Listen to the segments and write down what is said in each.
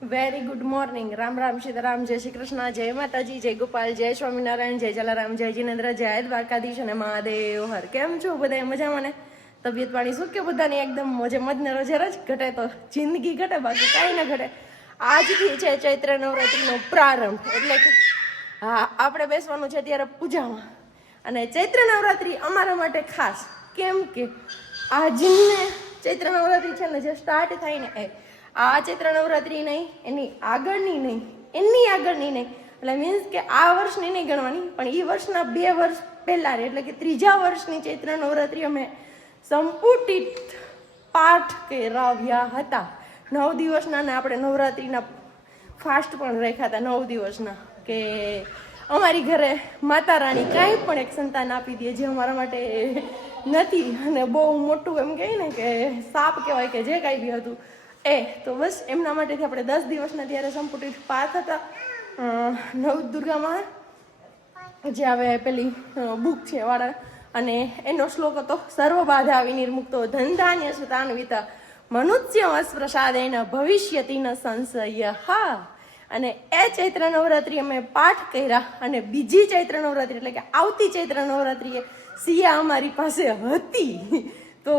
Very good morning. Ram Ram Sitaram, જય શ્રી કૃષ્ણ, જય માતાજી, જય ગોપાલ, જય સ્વામિનારાયણ, જય જલારામ, જય જીનેન્દ્ર, જય દ્વારકાધીશ અને મહાદેવ હર. કેમ છો બધા? મજામાં ને? તબિયત પાણી શું કે બધાની એકદમ મોજે મજ ને રોજે રોજ ઘટે તો જિંદગી ઘટે, બાકી કાંઈ ના ઘટે. આજથી છે ચૈત્ર નવરાત્રીનો પ્રારંભ, એટલે કે હા, આપણે બેસવાનું છે ત્યારે પૂજામાં. અને ચૈત્ર નવરાત્રી અમારા માટે ખાસ, કેમ કે આજને ચૈત્ર નવરાત્રી છે ને જે સ્ટાર્ટ થાય ને આ ચૈત્ર નવરાત્રી નહીં, એની આગળની નહીં, એની આગળની નહીં, એટલે મીન્સ કે આ વર્ષની નહીં ગણવાની, પણ એ વર્ષના 2 વર્ષ પહેલાં, એટલે કે 3જા વર્ષની ચૈત્ર નવરાત્રી અમે સંપુટિત પાઠ કરાવ્યા હતા. 9 દિવસના ને આપણે નવરાત્રિના ફાસ્ટ પણ રાખ્યા હતા 9 દિવસના, કે અમારી ઘરે માતા રાણી કાંઈ પણ એક સંતાન આપી દે જે અમારા માટે નથી, અને બહુ મોટું એમ કહે ને કે સાપ કહેવાય કે જે કાંઈ બી હતું તો બસ એમના માટેથી આપણે 10 દિવસના ત્યારે સંપુટિત પાઠ હતા. નવદુર્ગામાં જે આવે પેલી બુક છે વાળા, અને એનો શ્લોક હતો સર્વ બાધા વિનિર્મુક્તો ધનધાન્ય સુતાન્વિત મનુષ્ય પ્રસાદેન ભવિષ્યતિ ન સંશય. હા, અને એ ચૈત્ર નવરાત્રી અમે પાઠ કર્યા, અને બીજી ચૈત્ર નવરાત્રી એટલે કે આવતી ચૈત્ર નવરાત્રીએ સિયા અમારી પાસે હતી. તો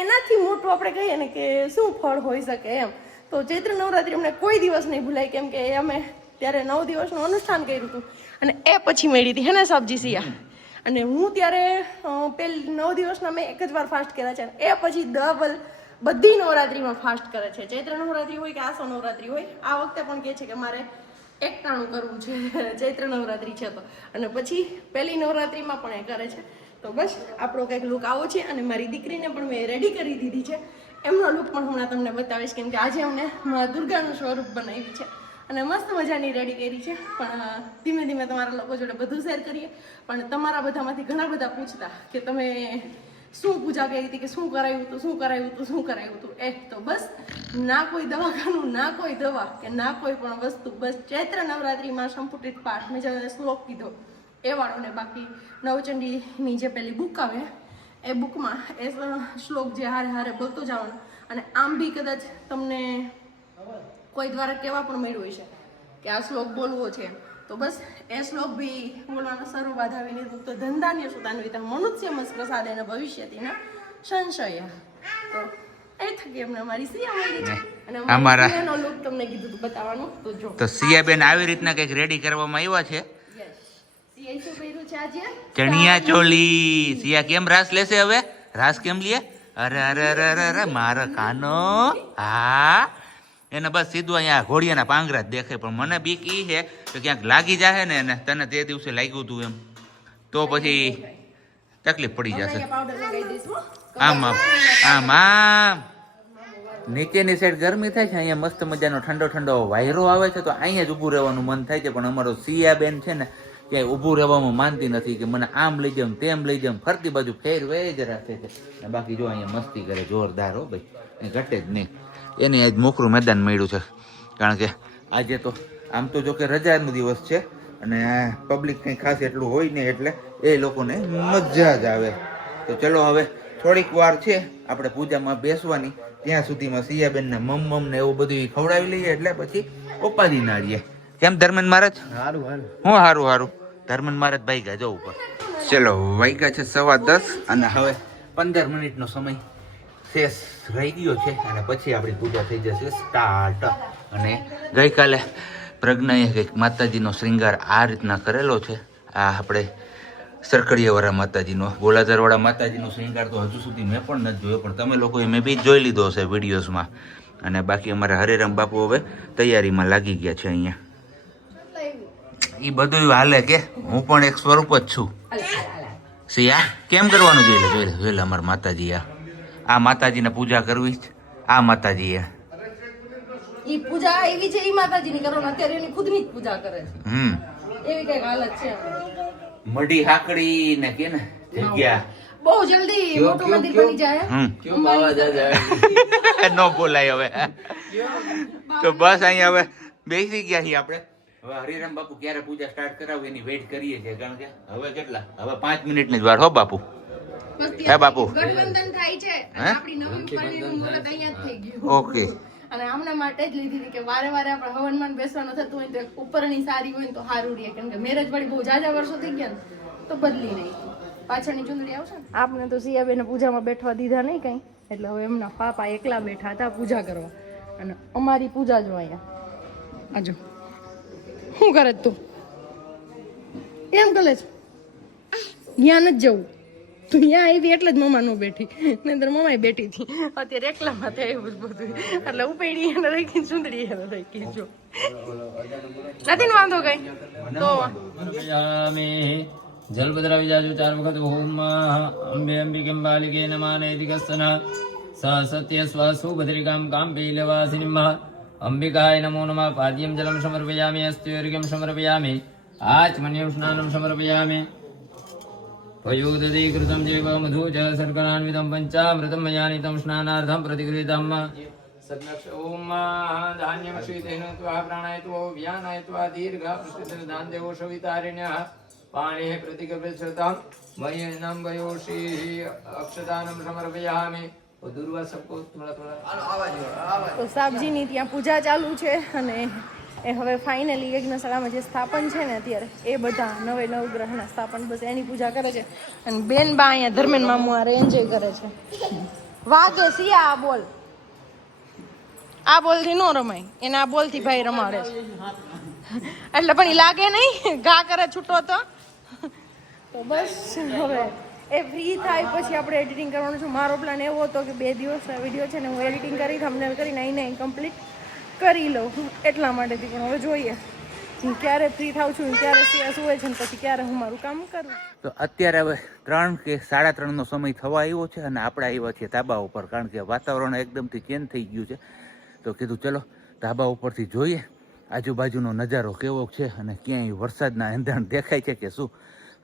એનાથી મોટું આપણે કહીએ ને કે શું ફળ હોઈ શકે એમ. તો ચૈત્ર નવરાત્રી અમને કોઈ દિવસ નહીં ભૂલાય, કેમ કે અમે ત્યારે 9 દિવસનું અનુષ્ઠાન કર્યું હતું, અને એ પછી મળી હતી હે ને સાબજી સિયા. અને હું ત્યારે પેલી 9 દિવસના મેં એક જ વાર ફાસ્ટ કર્યા છે, એ પછી ડબલ બધી નવરાત્રીમાં ફાસ્ટ કરે છે. ચૈત્ર નવરાત્રી હોય કે આસો નવરાત્રી હોય, આ વખતે પણ કહે છે કે મારે એકટાણું કરવું છે ચૈત્ર નવરાત્રી છે તો, અને પછી પહેલી નવરાત્રીમાં પણ એ કરે છે. તો બસ આપણો કંઈક લુક આવો છે, અને મારી દીકરીને પણ મેં રેડી કરી દીધી છે. એમનો લુક પણ હમણાં તમને બતાવીશ, કેમ કે આજે અમને મા દુર્ગાનું સ્વરૂપ બનાવ્યું છે અને મસ્ત મજાની રેડી કરી છે. પણ ધીમે ધીમે તમારા લોકો જોડે બધું શેર કરીએ. પણ તમારા બધામાંથી ઘણા બધા પૂછતા કે તમે શું પૂજા કરી હતી, કે શું કરાવ્યું હતું, શું કરાવ્યું હતું, શું કરાવ્યું હતું. તો બસ ના કોઈ દવાખાનું, ના કોઈ દવા, કે ના કોઈ પણ વસ્તુ, બસ ચૈત્ર નવરાત્રીમાં સંપુટિત પાઠ મેં જે શ્લોક કીધો એ વાળો, ને બાકી નવચંડીની જે પેલી બુક આવે એ બુકમાં એ શ્લોક જે હારે હારે બોલતો જવાનો. અને આમ બી કદાચ તમને કોઈ દ્વારા કહેવા પણ મળ્યું હોય છે કે આ શ્લોક બોલવો છે, તો બસ એ શ્લોક બી બોલવાનો. સર્વ બાધા વિનિર્મુક્તો ધનધાન્ય સુતાન્વિત મનુષ્ય પ્રસાદેન ભવિષ્યતિના સંશય. તો એ થકી અમને અમારી સિયા મળી છે, અને અમારા સિયાનો લુક તમને કીધું હતું બતાવવાનું. તો જો તો સિયા બેન આવી રીતના કંઈક રેડી કરવામાં આવ્યા છે. ચણિયા ચોલી. સિયા કેમ રાસ લેશે હવે? રાસ કેમ લે? અરે અરે અરે અરે અરે મારા કાનો. હા, એને બસ સીધું અહીંયા ઘોડિયાના પાંગરા જ દેખાય. પણ મને બીક ઈ છે કે ક્યાંક લાગી જાય ને, એને તને તે દિવસે લાગ્યું હતું એમ, તો પછી તકલીફ પડી જશે. આમ આમ આમ નીચેની સાઈડ ગરમી થાય છે, અહીંયા મસ્ત મજાનો ઠંડો ઠંડો વાયરો આવે છે, તો અહીંયા જ ઊભું રહેવાનું મન થાય છે. પણ અમારો સિયા બેન છે ને ક્યાંય ઊભું રહેવામાં માનતી નથી, કે મને આમ લઈ જાઉં તેમ લઈ જાઉં, ફરતી બાજુ ફેરવે જ રાખે છે. બાકી જો અહીંયા મસ્તી કરે જોરદાર. હો ભાઈ, એ ઘટે જ નહીં. એની આજ મોકરું મેદાન મળ્યું છે, કારણ કે આજે તો આમ તો જો કે રજાનો દિવસ છે, અને પબ્લિક કંઈ ખાસ એટલું હોય નહીં, એટલે એ લોકોને મજા જ આવે. તો ચલો હવે થોડીક વાર છે આપણે પૂજામાં બેસવાની, ત્યાં સુધીમાં સિયાબેનને મમ ને એવું બધું ખવડાવી લઈએ, એટલે પછી ઉપાધિ ના રહીએ. કેમ ધર્મેન્દ્ર મહારાજ? હું હારું હારું. ધર્મેન્દ્ર મહારાજ ભાઈ ગયા જવું ઉપર. ચલો, વાગ્યા છે 10:15, અને હવે 15 મિનિટનો સમય શેષ રહી ગયો છે, અને પછી આપણી પૂજા થઈ જશે સ્ટાર્ટ. અને ગઈકાલે પ્રજ્ઞાએ કંઈક માતાજીનો શ્રૃંગાર આ રીતના કરેલો છે. આ આપણે સરકડીયાવાળા માતાજીનો, ગોલાધારવાળા માતાજીનો શ્રૃંગાર તો હજુ સુધી મેં પણ નથી જોયો, પણ તમે લોકોએ મેં બી જોઈ લીધો હશે વિડીયોઝમાં. અને બાકી અમારા હરેરામ બાપુ હવે તૈયારીમાં લાગી ગયા છે. અહીંયા એ બધું હાલે, કે હું પણ એક સ્વરૂપ જ છું. સિયા કેમ કરવાનું? જોઈ લે અમારા માતાજી. આ માતાજીને પૂજા કરવી છે. આ માતાજી ઈ પૂજા એવી છે, ઈ માતાજીની કરવાનો, અત્યારે એની ખુદની જ પૂજા કરે છે. એવી કઈ હાલત છે. મઢી હાકડી ને કે ને જગ્યા બહુ જલ્દી મોટું મંદિર બની જાય. નો બોલાય હવે. તો બસ અહીંયા હવે બેસી ગયા છીએ આપણે. હવે હરિરામ બાપુ ક્યારે પૂજા સ્ટાર્ટ કરાવે એની વેઇટ કરીએ છીએ, કારણ કે હવે કેટલા, હવે 5 મિનિટની જ વાર. હો બાપુ, હે બાપુ, ગઠબંધન થાય છે, આપણી નવીન પાણીનું મુહૂર્ત અહીંયા જ થઈ ગયું. ઓકે, અને આમના માટે જ લીધી હતી કે વારે વારે આપણે હવનમાં બેસવાનું થતું હોય તો ઉપરની સારી હોય ને તો સારું રહે, કેમ કે મેરેજ વાળી બહુ જાજા વર્ષો થઈ ગયા ને તો બદલી નહીં. પાછળની ચુંદડી આવશે ને. આપણે તો સિયાબેને પૂજામાં બેઠવા દીધા નહીં કઈ, એટલે હવે એમના પાપા એકલા બેઠા હતા પૂજા કરવા, અને અમારી પૂજા જો અહીંયા આજો શું કરે તું એમ કરે છે, ત્યાં નથી જવું તું, ત્યાં આવી એટલે જ મમ્મા નો બેઠી, નહીંતર મમ્માય બેઠી હતી. અત્યારે એકલામાં થાય એવું જ બધું, એટલે ઉપેડી એને રાખી ચૂંદડી એને રાખી. જો નથી ને વાંધો કઈ તો જલભદ્રા વિજાજુ 4 વખત ઓમ અંબે અંબિકે બાલિકે નમાનેતિ કસ્તન સા સત્ય સ્વાસુ ભદ્રિકામ કામ પીલવાસિનિમ અંબિકાય નમો નમઃ. પાદ્યમ જલમ સમર્પયામિ, અસ્ત્યોર્ઘ્યમ સમર્પયામિ, આચમન્યમ સ્નાનમ સમર્પયામિ. પયોદધીકૃતમ જૈવ મધુ ચ શર્કરાન્વિતમ પંચામૃતમ મયાનિતમ સ્નાનાર્થમ પ્રતિગૃહીતમ. સદનક્ષ ઓમ ધાન્યમ શ્રીતેન ત્વા પ્રાણાયત્વો વ્યાનાયત્વા દીર્ઘા પૃષ્ઠિતન દાન દેવો સવિતારિણ્યઃ પાણી પ્રતિગૃહ્યતામ મયનમ વયોષી અક્ષતાનમ સમર્પયામિ. દુર્વા સબકો થોડા થોડા. તો સાબજીની ત્યાં પૂજા ચાલુ છે, અને એ હવે ફાઇનલી યજ્ઞશાળામાં જે સ્થાપન છે ને અત્યારે એ બધા નવગ્રહના સ્થાપન બસ એની પૂજા કરે છે. અને બેન બા અહીંયા ધર્મેન મામુ આ એન્જોય કરે છે. વાગે સિયા આ બોલ, આ બોલથી નો રમાય, એને આ બોલથી ભાઈ રમાડે છે, એટલે પણ એ લાગે નહીં ઘા કરે છૂટો તો બસ. હવે એ ફ્રી થાય પછી આપણે એડિટિંગ કરવાનું છે. મારો પ્લાન એવો હતો કે 2 દિવસ વિડીયો છે ને હું એડિટિંગ કરી થંબનેલ કરીને અહીં કમ્પ્લીટ કરી લઉં એટલા માટેથી. પણ હવે જોઈએ ક્યારે ફ્રી થાઉં છું, ક્યારે સિયા સુવે છે ને પછી ક્યારે હું મારું કામ કરું. તો અત્યારે હવે 3 કે 3:30નો સમય થવા આવ્યો છે, અને આપણે આવ્યા છીએ ધાબા ઉપર, કારણ કે વાતાવરણ એકદમથી ચેન્જ થઈ ગયું છે. તો કીધું ચલો ધાબા ઉપરથી જોઈએ આજુબાજુનો નજારો કેવો છે, અને ક્યાંય વરસાદના એંધાણ દેખાય છે કે શું.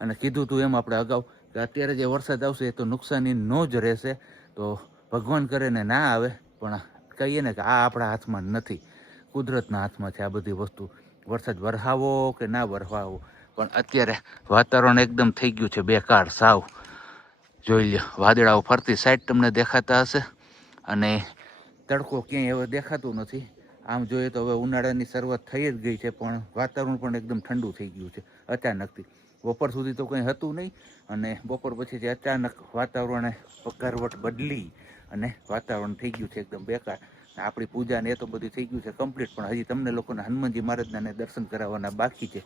અને કીધું તું એમ આપણે અગાઉ કે અત્યારે જે વરસાદ આવશે એ તો નુકસાની નો જ રહેશે. તો ભગવાન કરે ને ના આવે, પણ કહીએ ને કે આ આપણા હાથમાં નથી, કુદરતના હાથમાં છે આ બધી વસ્તુ. વરસાદ વરસાવો કે ના વરસાવો, પણ અત્યારે વાતાવરણ એકદમ થઈ ગયું છે બેકાર સાવ. જોઈ લ્યો વાદળાઓ ફરતી સાઈડ તમને દેખાતા હશે, અને તડકો ક્યાંય હવે દેખાતું નથી. આમ જોઈએ તો હવે ઉનાળાની શરૂઆત થઈ જ ગઈ છે, પણ વાતાવરણ પણ એકદમ ઠંડુ થઈ ગયું છે અચાનકથી. બપોર સુધી તો કંઈ હતું નહીં, અને બપોર પછી જે અચાનક વાતાવરણે કરવટ બદલી અને વાતાવરણ થઈ ગયું છે એકદમ બેકાર. આપણી પૂજા ને એ તો બધું થઈ ગયું છે કમ્પ્લીટ, પણ હજી તમને લોકોને હનુમાનજી મહારાજના દર્શન કરાવવાના બાકી છે,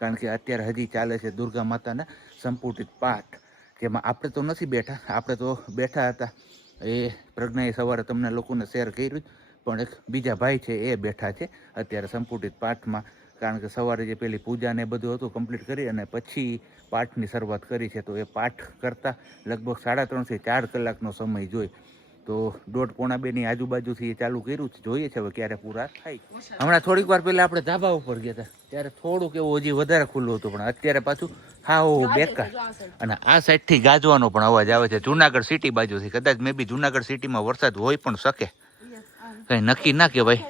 કારણ કે અત્યારે હજી ચાલે છે દુર્ગા માતાના સંપુટિત પાઠ, જેમાં આપણે તો નથી બેઠા, આપણે તો બેઠા હતા એ પ્રજ્ઞાએ સવારે તમને લોકોને શેર કર્યું, પણ એક બીજા ભાઈ છે એ બેઠા છે અત્યારે સંપુટિત પાઠમાં, કારણ કે સવારે જે પેલી પૂજા ને બધું હતું કમ્પ્લીટ કરી અને પછી પાઠની શરૂઆત કરી છે. તો એ પાઠ કરતાં લગભગ 3.5 થી 4 કલાકનો સમય જોઈ, તો 1.5-2 આજુબાજુથી એ ચાલુ કર્યું છે. જોઈએ છે હવે ક્યારે પૂરા થાય. હમણાં થોડીક વાર પહેલા આપણે ધાબા ઉપર ગયા હતા ત્યારે થોડુંક એવું હજી વધારે ખુલ્લું હતું, પણ અત્યારે પાછું હાવ બેકાર. અને આ સાઈડથી ગાજવાનો પણ અવાજ આવે છે જુનાગઢ સિટી બાજુથી. કદાચ મે બી જુનાગઢ સિટીમાં વરસાદ હોય પણ શકે, કઈ નક્કી ના કહેવાય.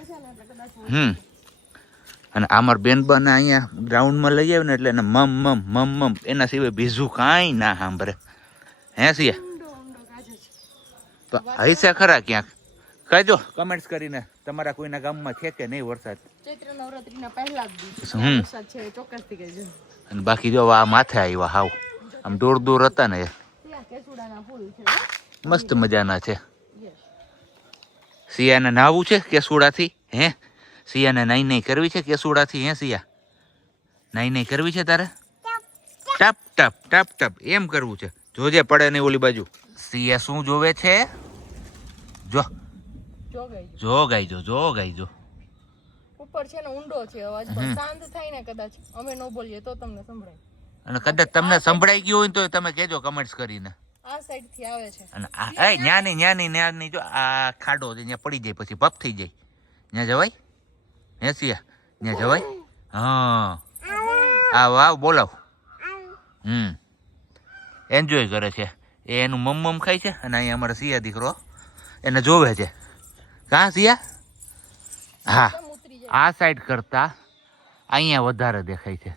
અને અમાર બેનબાને અહીંયા ગ્રાઉન્ડમાં લઈ આવે ને એટલે એને મમ એના સિવાય બીજું કાંઈ ના સાંભળે. હે સિયા તો હૈસે ખરા ક્યાંક કહેજો કમેન્ટ્સ કરીને તમારા કોઈના ગામમાં છે કે નહીં વરસાદ. ચૈત્ર નવરાત્રીના પહેલા જ દિવસ વરસાદ છે ચોક્કસથી કહેજો. અને બાકી જો આ માથે આવ્યા હાવ આમ દૂર હતા ને કેસુડાના ફૂલ છે મસ્ત મજાના છે. સિયાને નાવું છે કેસુડાથી? હે સિયાને નાઈ કરવી છે કેસુડાથી? હે સિયા નાઈ કરવી છે તારે? ટપ ટપ ટપ ટપ એમ કરવું છે? જોજે પડે નહીં ઓલી બાજુ. સિયા શું જોવે છે? જો ગાઈજો ઉપર છે ને ઊંડો છે અવાજ, પણ શાંત થાય ને કદાચ અમે ન બોલીએ તો તમને સંભળાય. અને કદાચ તમને સંભળાઈ ગયું હોય તો તમે કહેજો કમેન્ટ્સ કરીને. આ સાઈડ થી આવે છે. અને આ ન્યાની જો આ ખાડો છે ત્યાં પડી જાય પછી પપ થઈ જાય, ત્યાં જવાય? હે સિયા ત્યાં જવાય? હા આવ બોલાવ. એન્જોય કરે છે એ, એનું મમ ખાય છે, અને અહીંયા અમારા સિયા દીકરો એને જોવે છે. કાં સિયા? હા આ સાઈડ કરતા અહીંયા વધારે દેખાય છે.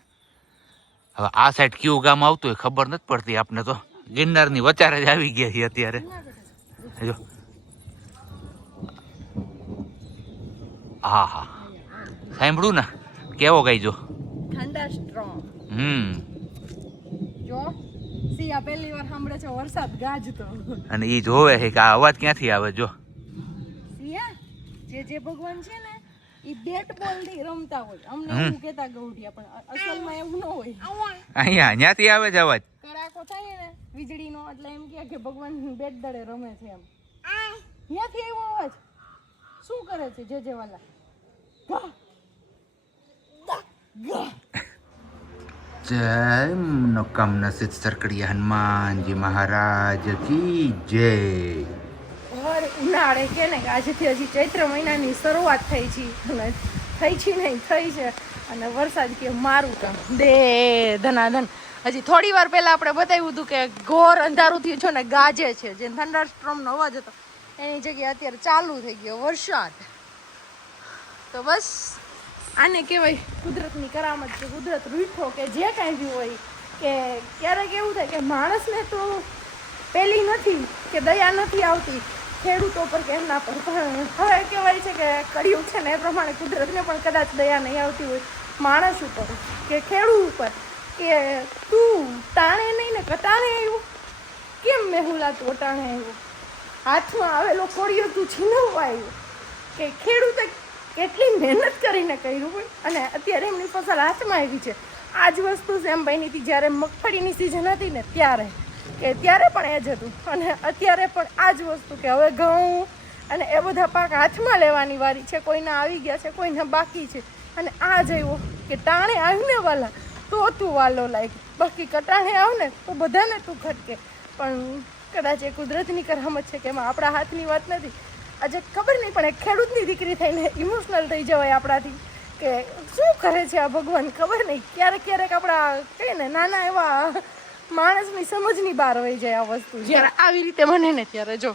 હવે આ સાઈડ કયું ગામ આવતું હોય ખબર નથી પડતી આપને, તો ગિરનારની વચારે જ આવી ગયા છીએ અત્યારે. જો હા હા સાંભળ્યું ને કેવો ગાઈજો ઠંડા સ્ટ્રોંગ જો સિયા પહેલી વાર સાંભળે છે વરસાદ ગાજતો. અને ઈ જોવે છે કે આ અવાજ ક્યાંથી આવે જો. સિયા જે ભગવાન છે ને ઈ બેટ બોલ થી રમતા હોય અમને એવું કહેતા ગૌઢિયા પણ અસલમાં એવું ન હોય. અહીંયા ત્યાંથી આવે છે અવાજ. કડાકો થાય ને વીજળીનો એટલે એમ કે ભગવાન બેટ દડે રમે છે એમ. ત્યાંથી એવો અવાજ શું કરે છે જે વાલા જય મનોકામના સિદ્ધ સરકડીયા હનુમાનજી મહારાજ કી જય. ઓર ઉનાળે કે ને આજથી હજી ચૈત્ર મહિનાની શરૂઆત થઈ છે અને થઈ છે નહીં થઈ છે અને વરસાદ કે મારું કામ દે ધનાધન. હજી થોડી વાર પહેલા આપણે બતાવ્યું હતું કે ઘોર અંધારું થયું છે ને ગાજે છે જે થંડરસ્ટ્રોમનો અવાજ હતો એની જગ્યાએ અત્યારે ચાલુ થઈ ગયો વરસાદ. તો બસ આને કહેવાય કુદરતની કરામત છે. કુદરત રૂઠો કે જે કાંઈ બી હોય કે ક્યારેક એવું થાય કે માણસને તો પેલી નથી કે દયા નથી આવતી ખેડૂતો પર કે એમના પર, પણ હવે કહેવાય છે કે કળિયુગ છે ને એ પ્રમાણે કુદરતને પણ કદાચ દયા નહીં આવતી હોય માણસ ઉપર કે ખેડૂત ઉપર કે તું તાણે નહીં ને કટાણે આવ્યું કેમ મેહુલા તું અટાણે આવ્યું હાથમાં આવેલો કોળિયો તું છીનવવા આવ્યો કે ખેડૂતે કેટલી મહેનત કરીને કર્યું હોય અને અત્યારે એમની ફસલ હાથમાં આવી છે. આ જ વસ્તુ સેમ બની હતી જ્યારે મગફળીની સિઝન હતી ને ત્યારે પણ એ જ હતું અને અત્યારે પણ આ જ વસ્તુ કે હવે ઘઉં અને એ બધા પાક હાથમાં લેવાની વારી છે. કોઈના આવી ગયા છે, કોઈના બાકી છે અને આ જ આવ્યો કે ટાણે આવીને વાલા તો તું વાલો લાગ, બાકી કટાણે આવ ને તો બધાને તું ખટકે. પણ કદાચ એ કુદરતની કરામત છે કે એમાં આપણા હાથની વાત નથી. આજે ખબર નહીં પણ એક ખેડૂતની દીકરી થઈને ઇમોશનલ થઈ જવાય આપણાથી કે શું કરે છે આ ભગવાન ખબર નહીં. ક્યારેક આપણા કહીએ ને નાના એવા માણસની સમજની બહાર વહી જાય આ વસ્તુ. જ્યારે આવી રીતે બને ને ત્યારે જો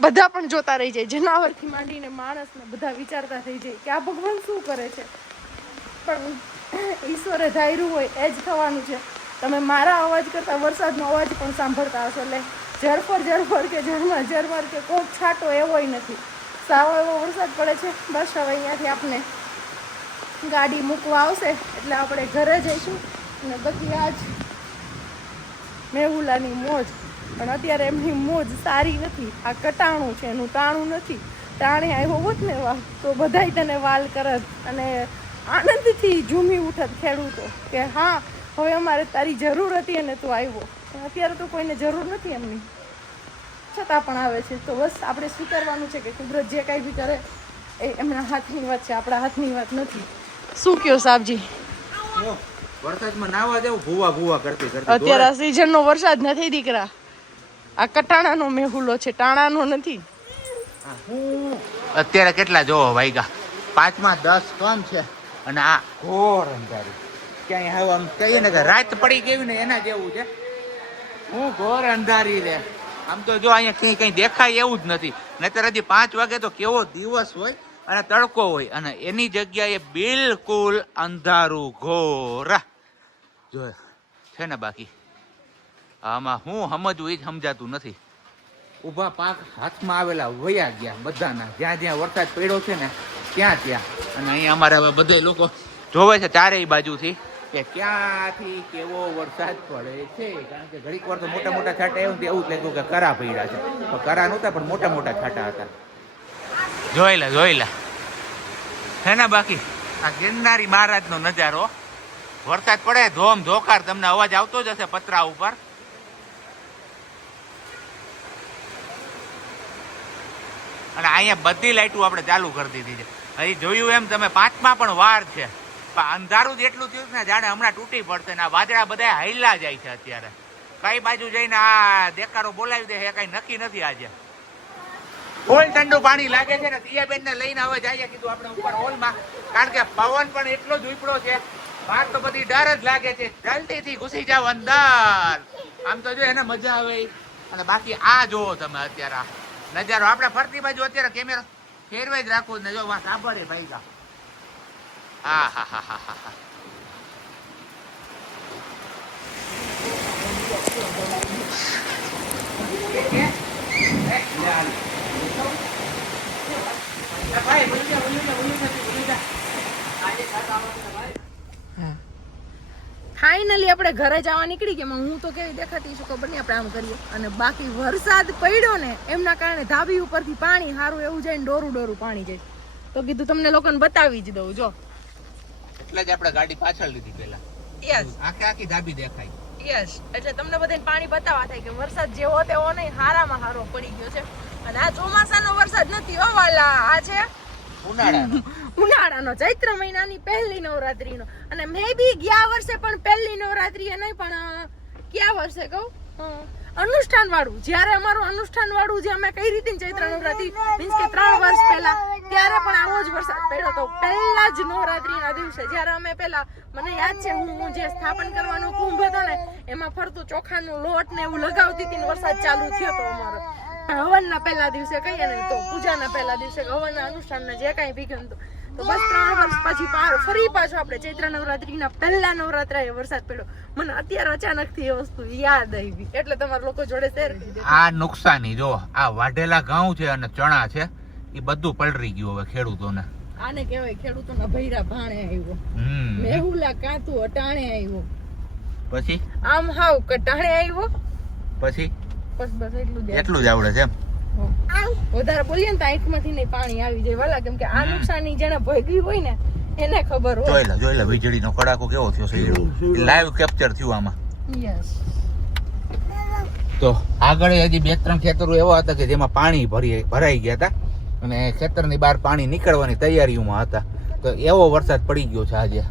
બધા પણ જોતા રહી જાય, જનાવરથી માંડીને માણસને બધા વિચારતા થઈ જાય કે આ ભગવાન શું કરે છે. પણ ઈશ્વરે ધાર્યું હોય એ જ થવાનું છે. તમે મારા અવાજ કરતાં વરસાદનો અવાજ પણ સાંભળતા હશો એટલે ઝરફર કે ઝરમર કે કોક છાંટો એવોય નથી, સાવો એવો વરસાદ પડે છે. બસ હવે અહીંયાથી આપણે ગાડી મૂકવા આવશે એટલે આપણે ઘરે જઈશું અને બધી આજ મેહુલાની મોજ. પણ અત્યારે એમની મોજ સારી નથી, આ કટાણું છે એનું ટાણું નથી. ટાણે આવ્યો હોત ને વાહ તો બધાય તને વાલ કરત અને આનંદથી ઝૂમી ઉઠત ખેડૂતો કે હા હવે અમારે તારી જરૂર હતી અને તું આવ્યો. પણ અત્યારે તો કોઈને જરૂર નથી એમની, છતાં પણ આવે છે. તો બસ આપણે સ્વીકારવાનું છે કે કુદરત જે કાંઈ બી કરે એ એમના હાથની વાત છે, આપણા હાથની વાત નથી. શું કયો સાહેબજી? વરસાદમાં નાવા જાવ ભૂવા કરતી અત્યારે આ સિઝનનો વરસાદ નથી દીકરા, આ કટાણાનો મેહુલો છે, ટાણાનો નથી. અત્યારે કેટલા જોવો વાગ્યા 5:10 કમ છે અને આ ઘોર અંધારું ક્યાંય હવે આમ કહીએ ને કે રાત પડી ગઈ ને એના જેવું છે. હું ઘોર અંધારી રે આમ તો જો અહીંયા કઈ દેખાય એવું જ નથી. નહીતર હજી 5 વાગે તો કેવો દિવસ હોય અને તડકો હોય અને એની જગ્યાએ બિલકુલ અંધારું ઘોર જો છે ને. બાકી આમાં હું સમજવું એ જ સમજાતું નથી. ઊભા પાક હાથમાં આવેલા વયા ગયા બધાના, જ્યાં જ્યાં વરસાદ પડ્યો છે ને ત્યાં અને અહીંયા અમારે હવે બધા લોકો જોવે છે ચારેય બાજુથી કે ક્યાંથી કેવો વરસાદ પડે છે. કારણ કે ઘડીક વાર તો મોટા છાંટા એવું જ લાગ્યું કે કરા પડ્યા છે, તો કરા નહોતા પણ મોટા છાંટા હતા. જોઈ લે છે ને. બાકી આ ગિરનારી મહારાજનો નજારો, વરસાદ પડે ધોમ ધોકાર તમને અવાજ આવતો જ હશે પતરા ઉપર. અને અહીંયા બધી લાઈટો આપણે ચાલુ કરી દીધી છે. હજી જોયું એમ તમે 5માં પણ વાર છે, પણ અંધારું જ એટલું થયું ને જાણે હમણાં તૂટી પડશે ને. આ વાદળા બધા હાઈલા જાય છે અત્યારે. કઈ બાજુ જઈને આ દેકારો બોલાવી દે એ કઈ નક્કી નથી. આજે ફૂલ ઠંડુ પાણી લાગે છે ને. દિયાબેન ને લઈને હવે જઈએ કીધું આપણે ઉપર હોલમાં, કારણ કે પવન પણ એટલો જ ઉપડો છે. બહાર તો બધી ડર જ લાગે છે. જલ્દીથી ઘૂસી જાવ અંદર, આમ તો જો એને મજા આવે. અને બાકી આ જોવો તમે અત્યારે આ નજારો. આપણે ફરતી બાજુ અત્યારે કેમેરો ફેરવે જ રાખવું ને. જો વાત સાંભળે ભાઈ કા હા. ફાઇનલી આપણે ઘરે જવા નીકળી ગયા. હું તો કેવી દેખાતી છું ખબર નહીં. આપણે આમ કરીએ અને બાકી વરસાદ પડ્યો ને એમના કારણે ધાબી ઉપરથી પાણી સારું એવું જાય ને ડોરું પાણી જાય. તો કીધું તમને લોકોને બતાવી જ દઉં. જો એટલે જ આપણે ગાડી પાછળ લીધી પેલા. યસ આખી ધાબી દેખાય. યસ એટલે તમને બધાને પાણી બતાવવા થાય કે વરસાદ જેવો તેવો નહીં, હારામાં હારો પડી ગયો છે. અને આ ચોમાસાનો વરસાદ નથી હો વાલા, આ છે ઉનાળાનો, ચૈત્ર મહિનાની પહેલી નવરાત્રીનો. અને મે બી ગયા વર્ષે પણ પહેલી નવરાત્રી એ નહીં પણ કયા વર્ષે કહું અનુષ્ઠાન વાળું, જ્યારે અમારું અનુષ્ઠાન વાળું જે અમે કઈ રીતે ચૈત્ર નવરાત્રી મીન્સ કે 3 વર્ષ પહેલા, ત્યારે પણ આવો જ વરસાદ પડ્યો હતો. પહેલા જ નવરાત્રીના દિવસે જ્યારે અમે પહેલા, મને યાદ છે હું જે સ્થાપન કરવાનો કુંભ હતો ને એમાં ફરતું ચોખાનો લોટ ને એવું લગાવતી હતી ને વરસાદ ચાલુ થયો હતો અમારો. હવનના પહેલા દિવસે કહીએ ને તો પૂજાના પહેલા દિવસે હવનના અનુષ્ઠાનના જે કાંઈ ભીગન હતું. તો બસ 3 વર્ષ પછી ફરી પાછો આપણે ચૈત્ર નવરાત્રીના પહેલા નવરાત્રાએ વરસાદ પડ્યો. મને અત્યારે અચાનકથી એ વસ્તુ યાદ આવી એટલે તમારા લોકો જોડે શેર કરી દે. આ નુકસાની જો આ વાઢેલા ઘઉં છે અને ચણા છે એ બધું પલળી ગયું હવે ખેડૂતોને. આને કહેવાય ખેડૂતોના ભૈરા ભાણે આવ્યો, મેહુલા કાતું અટાણે આવ્યો, પછી આમ હાવ કટાણે આવ્યો, પછી બસ એટલું જ આવડે છે એમ. વધારે બોલીએ ને તો આંખમાંથી નહીં પાણી આવી જાય વાલા, કેમ કે આ નુકસાની જેને ભોગવી હોય ને એને ખબર હોય. જોઈ લે વીજળીનો કડાકો કેવો થયો છે, લાઈવ કેપ્ચર થયું આમાં. યસ તો આગળ હજી 2-3 ખેતરો એવા હતા કે જેમાં પાણી ભરાઈ ગયા હતા અને ખેતરની બહાર પાણી નીકળવાની તૈયારીઓમાં હતા. તો એવો વરસાદ પડી ગયો છે આજે.